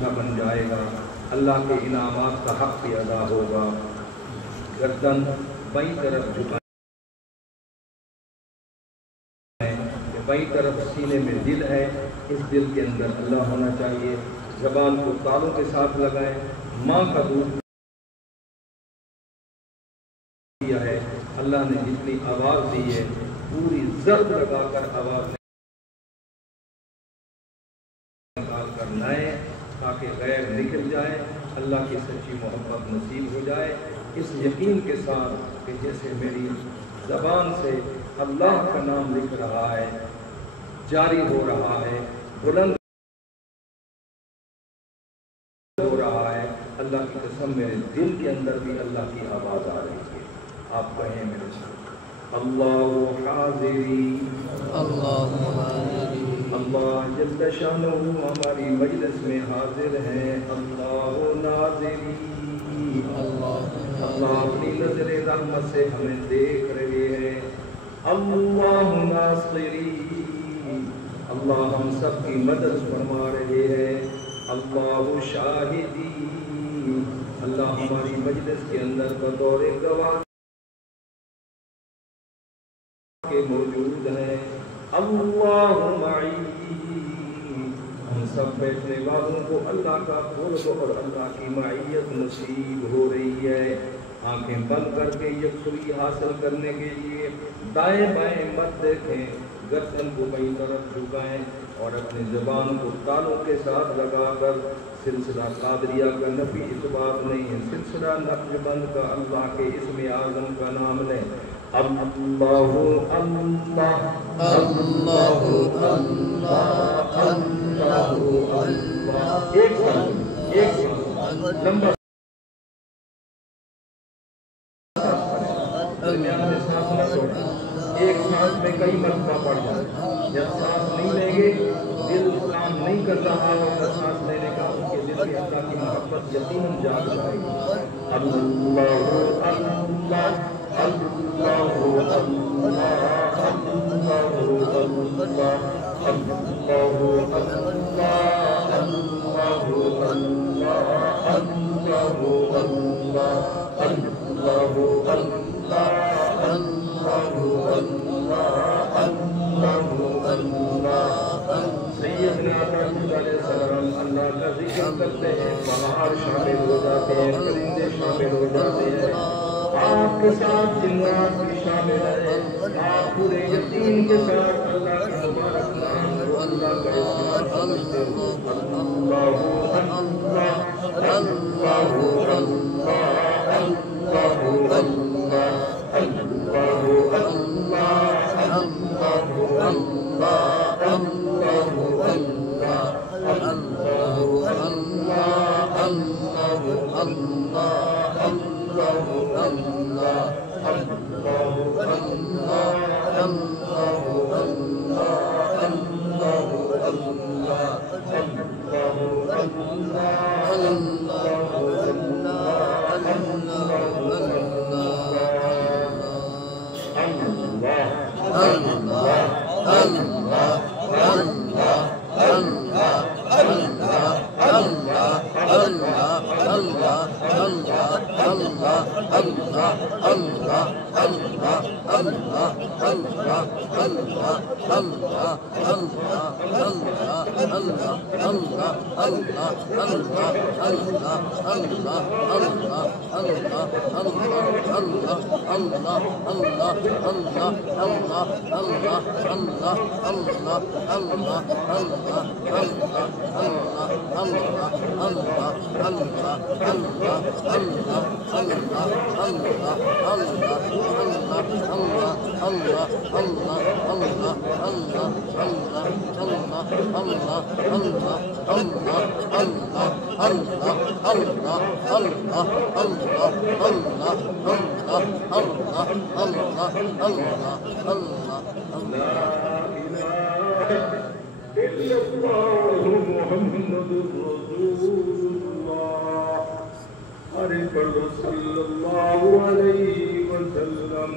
मीठा बन जाएगा, अल्लाह के इनामात का हक भी अदा होगा। गर्दन बाईं तरफ झुकाएं, बाईं तरफ सीने में दिल है, इस दिल के अंदर अल्लाह होना चाहिए। ज़बान को तालों के साथ लगाएं। माँ का दूध दिया है, अल्लाह ने जितनी आवाज़ दी है पूरी ज़र्ब लगाकर आवाज़ निकाल कर लाएं ताकि गैर निकल जाए, अल्लाह की सच्ची मोहब्बत नसीब हो जाए। इस यकीन के साथ कि जैसे मेरी ज़बान से अल्लाह का नाम लिख रहा है, जारी हो रहा है, बुलंद हो रहा है, अल्लाह की कसम मेरे दिल के अंदर भी अल्लाह की आवाज़ आ रही है। आप कहें मेरे साथ, अल्लाहु हाज़िरी, अल्लाह जल्ल शानुहु हमारी मजलिस में हाजिर है। अल्लाहु नाज़िरी, अल्लाह अपनी नज़र रहमत से हमें देख रहे हैं। अल्लाहु नासिरी, अल्लाह हम सब की मदद फरमा रहे हैं। अल्लाहु शाहिदी, अल्लाह हमारी मजलिस के अंदर बतौर गवाह के मौजूद है। अल्लाहु मई, हम सब बैठने वालों को अल्लाह का कुर्ब और अल्लाह की मईयत नसीब हो रही है। आंखें बंद करके यकसुई हासिल करने के लिए दाएं बाएं मत देखें, गर्दन को कई तरफ झुकाएं और अपनी ज़बान को तालों के साथ लगाकर सिलसिला कादरिया का नफी इस बात नहीं है, सिलसिला नक्शबंद का अल्लाह के इस्म आज़म का नाम लें। अल्लाहु अल्लाह, अल्लाहु अल्लाह, अल्लाहु अल्लाह। एक साथ लंबा एक सांस में कई मरतबा पड़ जाए। जब सांस नहीं लेंगे, दिल काम नहीं कर रहा होगा सांस लेने का, उसके दिल के अंदर की मोहब्बत यकीनन जाग जाएगी। अल्लाहु अल्लाह, अल्लाहु अल्लाह, अल्लाहु अल्लाह, अल्लाहु अल्लाह, अल्लाहु अल्लाह, अल्लाहु अल्लाह, अल्लाहु अल्लाह, अल्लाहु अल्लाह, अल्लाहु अल्लाह। सैयदना महमूद अलैहिस्सलाम अल्लाह का जिक्र करते हैं, पहाड़ शामिल हो जाते हैं, परिंदे शामिल हो जाते हैं, आपके साथ जिन्नात भी शामिल है। आप पूरे यकीन के साथ अल्लाह के मुबारक नाम को अल्लाह का इस्तेमाल समझते हो। अल्लाहु अल्लाह, अल्लाहु अल्लाह, अल्लाहु अल्लाह, अल्लाहु अल्लाह, अल्लाहु अल्लाह, अल्लाहु अल्लाह, अल्लाहु अल्लाह, अल्लाहु अल्लाह, अल्लाहु अल्लाह, अल्लाहु अल्लाह, अल्लाहु अल्लाह, अल्लाहु अल्लाह, अल्लाहु अल्लाह, अल्लाहु सल्लल्लाहु अलैहि वसल्लम।